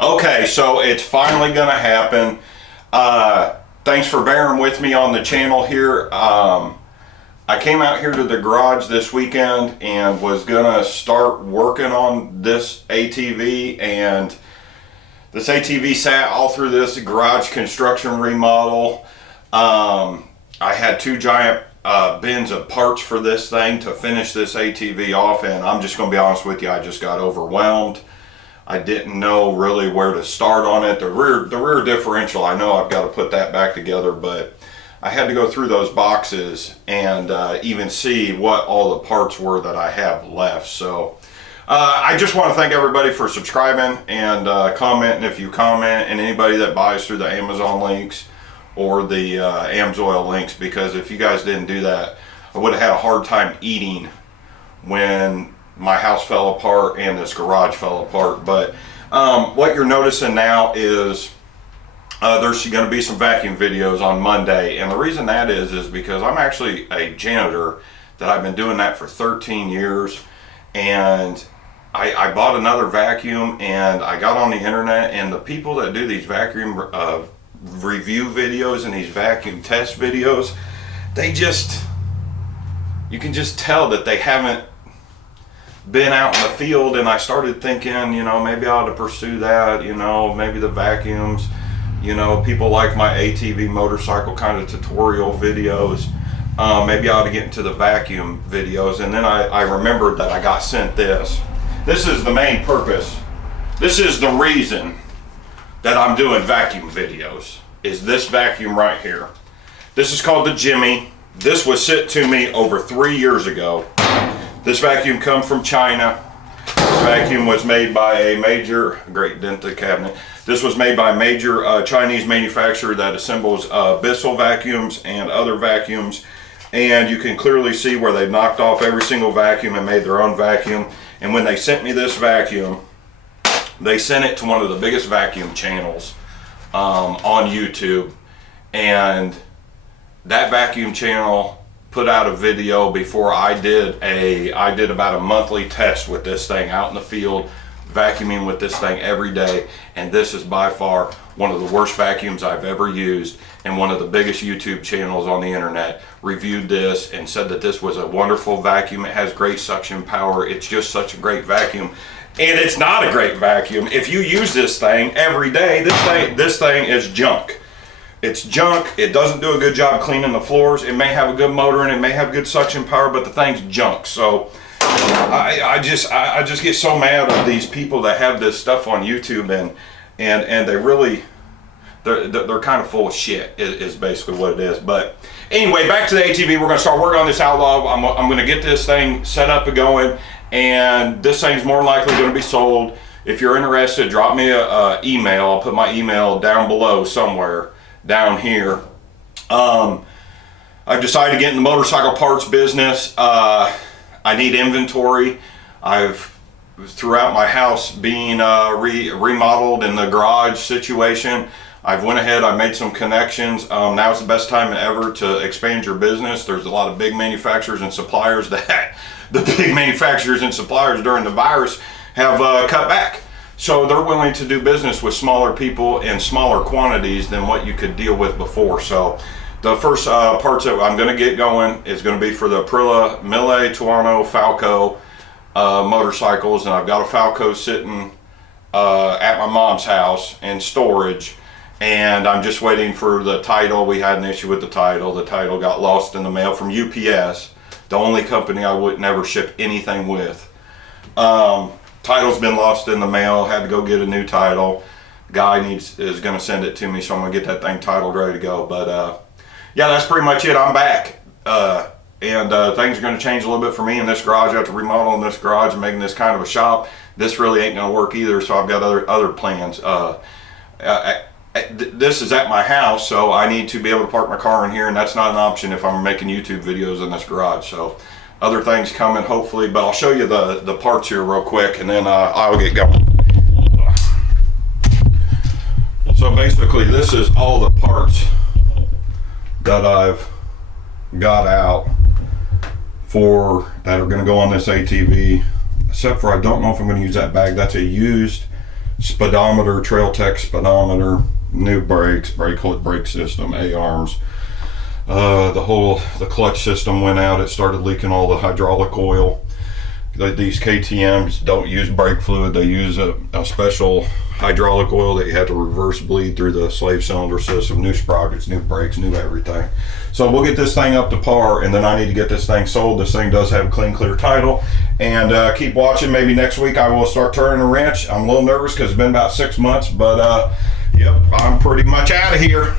Okay, so it's finally gonna happen. Thanks for bearing with me on the channel here. I came out here to the garage this weekend and was gonna start working on this ATV, and this ATV sat all through this garage construction remodel. I had two giant bins of parts for this thing to finish this ATV off, and I'm just gonna be honest with you, I just got overwhelmed. I didn't know really where to start on it. The rear differential, I know I've got to put that back together, but I had to go through those boxes and even see what all the parts were that I have left. So I just want to thank everybody for subscribing and commenting if you comment, and anybody that buys through the Amazon links or the Amsoil links, because if you guys didn't do that, I would have had a hard time eating when my house fell apart and this garage fell apart. But what you're noticing now is there's going to be some vacuum videos on Monday, and the reason that is because I'm actually a janitor, that I've been doing that for 13 years, and I bought another vacuum, and I got on the internet, and the people that do these vacuum review videos and these vacuum test videos, you can just tell that they haven't been out in the field. And I started thinking, you know, maybe I ought to pursue that, you know, maybe the vacuums, you know, people like my ATV motorcycle kind of tutorial videos, maybe I ought to get into the vacuum videos. And then I remembered that I got sent this. This is the main purpose. This is the reason that I'm doing vacuum videos, is this vacuum right here. This is called the Jimmy. This was sent to me over 3 years ago. This vacuum come from China. This vacuum was made by a major, great dented cabinet. This was made by a major Chinese manufacturer that assembles Bissell vacuums and other vacuums. And you can clearly see where they knocked off every single vacuum and made their own vacuum. And when they sent me this vacuum, they sent it to one of the biggest vacuum channels on YouTube. And that vacuum channel put out a video before I did about a monthly test with this thing out in the field, vacuuming with this thing every day. And this is by far one of the worst vacuums I've ever used, and one of the biggest YouTube channels on the internet reviewed this and said that this was a wonderful vacuum. It has great suction power. It's just such a great vacuum. And it's not a great vacuum. If you use this thing every day, this thing is junk. It's junk. It doesn't do a good job cleaning the floors. It may have a good motor and it may have good suction power, but the thing's junk. So I just get so mad at these people that have this stuff on YouTube, and they really, they're kind of full of shit is basically what it is. But anyway, back to the ATV. We're going to start working on this Outlaw. I'm going to get this thing set up and going, and this thing's more likely going to be sold. If you're interested, drop me an email. I'll put my email down below somewhere down here. I've decided to get in the motorcycle parts business. I need inventory. Throughout my house being remodeled in the garage situation, I've went ahead, I made some connections. Now's the best time ever to expand your business. There's a lot of big manufacturers and suppliers that the big manufacturers and suppliers during the virus have cut back. So they're willing to do business with smaller people in smaller quantities than what you could deal with before. So the first parts that I'm going to get going is going to be for the Aprilia Mille Tuono Falco motorcycles. And I've got a Falco sitting at my mom's house in storage. And I'm just waiting for the title. We had an issue with the title. The title got lost in the mail from UPS, the only company I would never ship anything with. Title's been lost in the mail. Had to go get a new title. Guy is going to send it to me, so I'm going to get that thing titled, ready to go. But yeah, that's pretty much it. I'm back, and things are going to change a little bit for me in this garage. After remodeling this garage and making this kind of a shop, this really ain't going to work either. So I've got other plans. This is at my house, so I need to be able to park my car in here, and that's not an option if I'm making YouTube videos in this garage. So other things coming hopefully, but I'll show you the parts here real quick, and then I'll get going. So basically this is all the parts that I've got out that are going to go on this ATV, except for I don't know if I'm going to use that bag. That's a used speedometer, Trail Tech speedometer, new brakes, brake system, A-arms. The clutch system went out. It started leaking all the hydraulic oil. These KTMs don't use brake fluid. They use a special hydraulic oil that you have to reverse bleed through the slave cylinder system. New sprockets, new brakes, new everything. So we'll get this thing up to par, and then I need to get this thing sold. This thing does have a clean, clear title. And keep watching. Maybe next week I will start turning a wrench. I'm a little nervous because it's been about 6 months, but yep, I'm pretty much out of here.